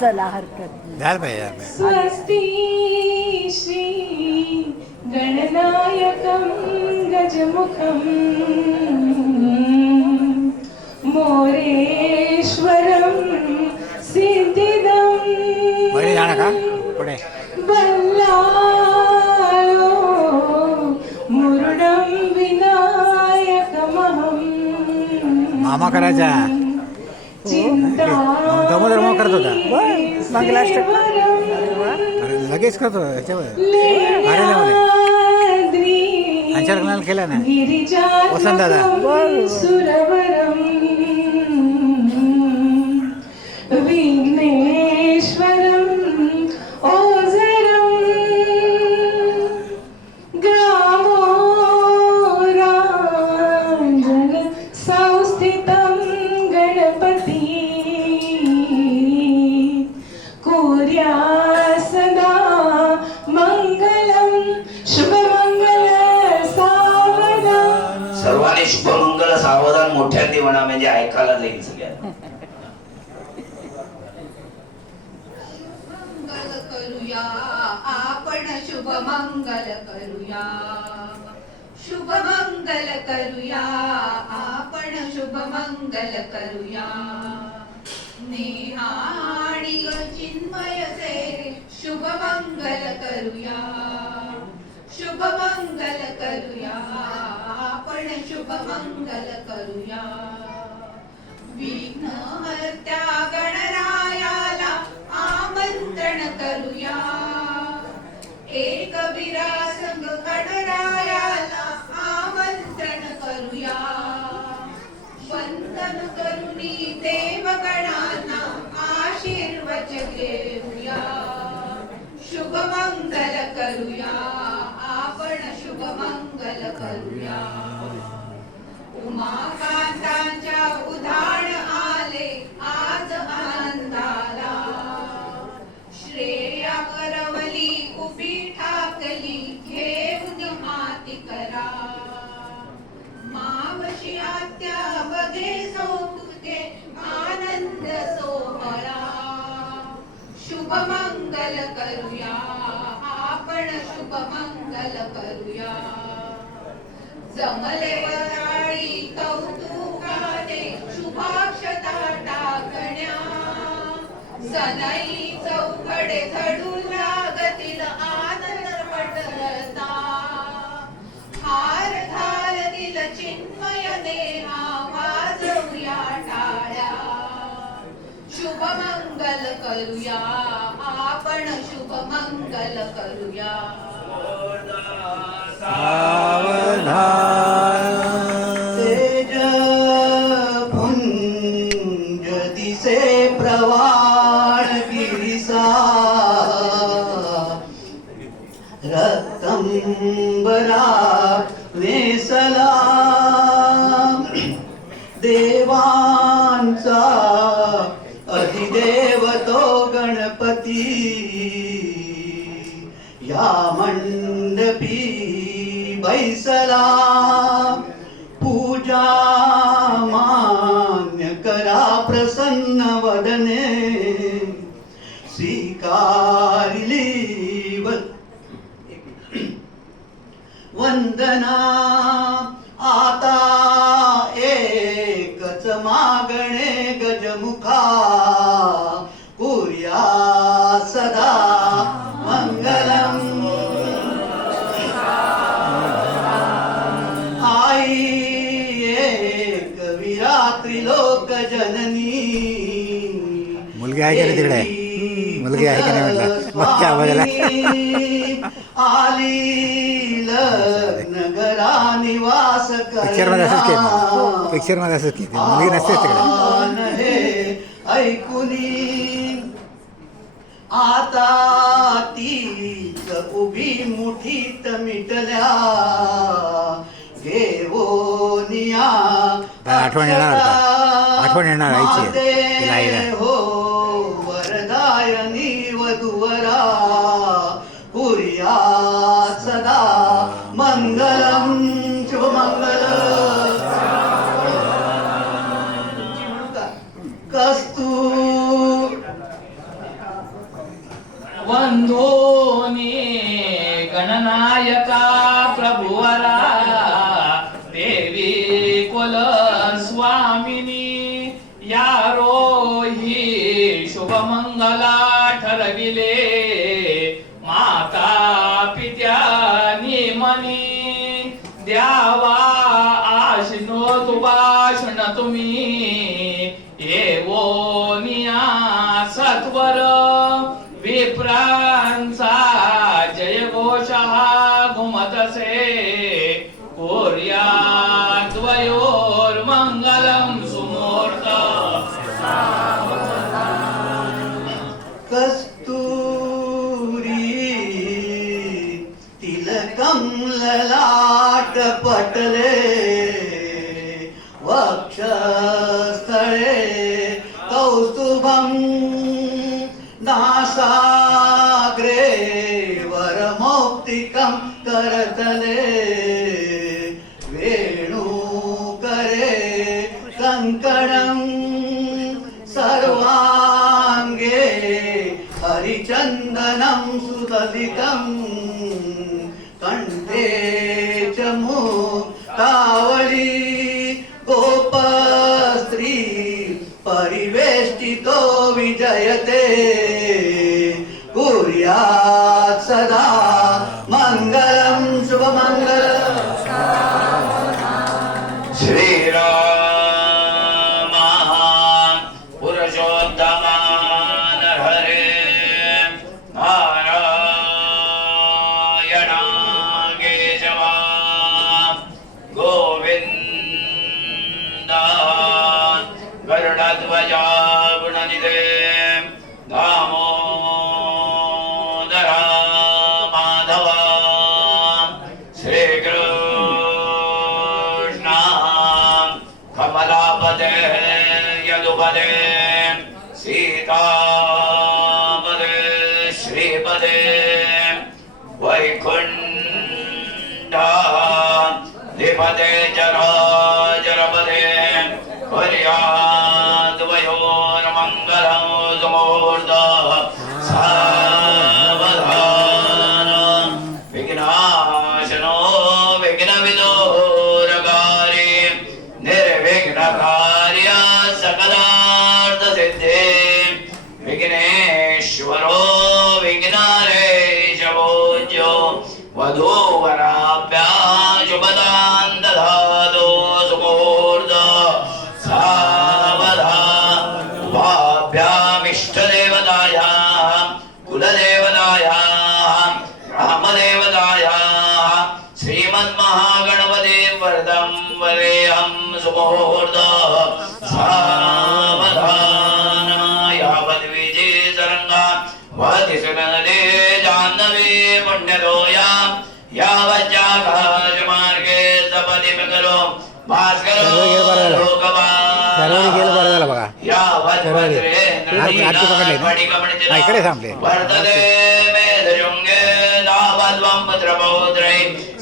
चला हरकत स्वस्ति श्री गणनायकं गजमुखं मोरेश्वरं सिद्धिदं बल्लाळो मुरुडं विनायकमहं मामा करायचा दमोदर मग करत होता लगेच करतो याच्यावर आमच्या लग्नाला केला ना वसंत दादा विघ्नेश्वरं ओझरं ग्रामोराञ्जन संस्थितं गणपति कुर्या सदा मंगलं शुभमंगल सावधान. सर्वांनी शुभमंगल सावधान मोठ्या देवणा म्हणजे ऐकायला जाईल सगळ्यांना. आपण शुभमंगल करूया, शुभमंगल करूया, आपण शुभमंगल करूया. नेहा आणि चिन्मयचे शुभमंगल करूया, शुभमंगल करूया, आपण शुभमंगल करूया. विघ्नहर्त्या गणरायाला आमंत्रण करूया, एकवीरा संग गणरायाला आमंत्रण करूया. वंदन करुणी देवगणांना आशीर्वच घेऊया, शुभमंगल करूया, आपण शुभमंगल करूया. उमाकांतांच्या उधाण आले आज आनंदाला, श्रेया करवली उभी ठाकली घेऊन हाती करा. मावशी आत्या बघे सौतुके आनंद सोहळा, शुभमंगल करूया, आपण शुभमंगल करूया. जमले वराळी कौतुकाने शुभाक्षता टाकण्या, सनई चौकडे झडू लागतील आनंद पटरता. हार घालतील चिन्मय नेहा वाजवूया टाळ्या, शुभमंगल करूया, आपण शुभमंगल करूया. तेज पुंज दिसे प्रवाळ गिरिसा, रक्तंबरा नेसला देवांचा अधिदेव तो गणपती. या मंडपी बैसला पूजा मान्य करा प्रसन्न वदने. स्वीकारली वंदना आता एकच मागणे गजमुखा. कुर्या सदा मंगलम. आई एक विरात्री लोक जननी. मुलगी आहे का नाही तिकडे? मुलगी आहे का नाही म्हटलं मग काय आवाजाला आली लग्नगरा निवास पिक्चर मध्ये असंच केलं, पिक्चर मध्ये असंच केलं, मुलगी नसते तिकडे. ऐकुनी आता तीच उभी मुठीत मिटल्या. घेवोनिया आठवण येणार आठवण येणार आईची तिला आईला. हो वरदायनी वधूवरा पुर्या सदा मंगलम शुभमंगल कस्तू वंदोनी गणनायका प्रभुवरा देवी कुल स्वामिनी यारो ही शुभमंगला ठरविले माता पित्यानी मनी द्यावा आशिनो तुभाषण तुम्ही येवोनिया सत्वर विप्रांचा जय घोष हा घुमतसे कोर्याद्वयोर मंगलम सुमूर्त कस्तुरी तिलकं ललाट पटले वक्षस्थळे कौस्तुभं नासाग्रे वरमौक्तिकं करतले वेणुकरे कङ्कणं सर्वाङ्गे हरिचन्दनं सुदधिकं कण्ठे च मुक्तावळी गोपस्त्री परिवेष्टितो विजयते कुर्यात् सदा मङ्गलं शुभमङ्गलम् श्रीराम पुरुषोत्तमा नरहरे नारायण केशवा गोविन्द गरुडध्वजा गुणनिधे दामोदर माधव श्रीकृष्ण कमलापदे यदुपदे सीतापदे श्रीपदे वैकुण्ठ द्विपदे जराजरपदे पर्याद्वयोर्मङ्गलं सुमूर्त सावधान विघ्नाशनो विघ्नविदूरकारी निर्विघ्नकार्य सकलार्थसिद्धे विघ्नेश्वरो विघ्नारेशभोज्यो वधूवराभ्यां शुभदां दधातु सुमुहूर्त सावधान उभाभ्यामिष्टदेवतायाः कुलदेवतायाः ग्रामदेवतायाः श्रीमन्महागणपते वरदं वरेहं सुमुहूर्त सावधान यावद्विजे तरङ्गा वहति सुनदे जाह्नवी पुण्यतोया यावज्जाकाशमार्गे सपदि विकलो भास्करो सर्वांनी गेलं बरं झालं बघा. सर्वांनी. आरती पकडली ना? हा, इकडे थांबले. वर्तते मेधशृङ्गे दावद्वं पुत्रपौत्रै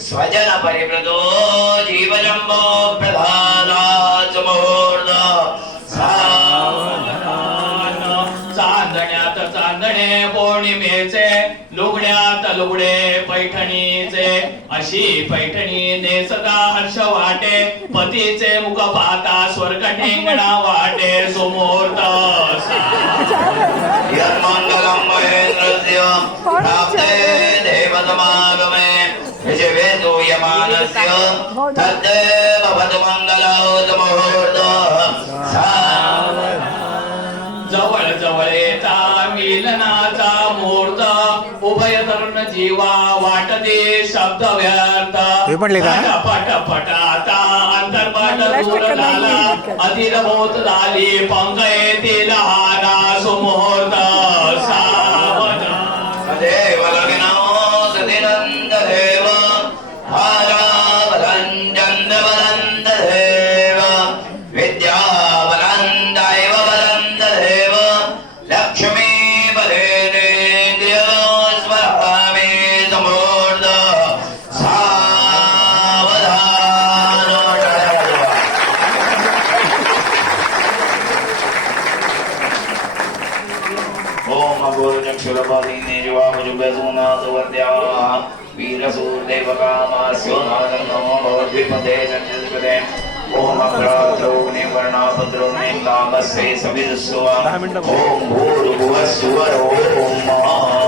स्वजन परिवृतो जीवजम्बो प्रधानात् मुहूर्त सावधान चांदण्यात चांदणे पौर्णिमेचे लुगड्यात लुगडे पैठणीचे अशी पैठणी नेसता हर्ष वाटे पतीचे मुख पाहता स्वर्ग ठेंगणा वाटे सुमूर्त यन्मङ्गलं महेन्द्रस्य प्राप्ते देवसमागमे ऋषिवे दूयमानस्य तद्देव भवतु मङ्गलो मुहूर्त जवळ जवळ येता मिलनाचा मुहूर्त उभय तरुण जीवा वाटते शब्द व्यर्थ हे म्हणले का? पट पट आता अंतर्पट दूर झाला अधीर होत झाली पंख येतील हारा सुमुहूर्त सावधान देव लग्नो सदिनन्द देव हारावलञ्जन्द वलन्द देव विद्यावलन्द क्षुरपदीने जीवामुजुगजूनादवर्द्या वीरसूर्देवकामास्यो नागर्णो भवद्विपदे चन्द्रपदे ओम अग्राद्रोग्ने वर्णाभद्रोग्ने कामस्ते सविदुस्सुवा ओम भूर्भुवस्सुवरो ओम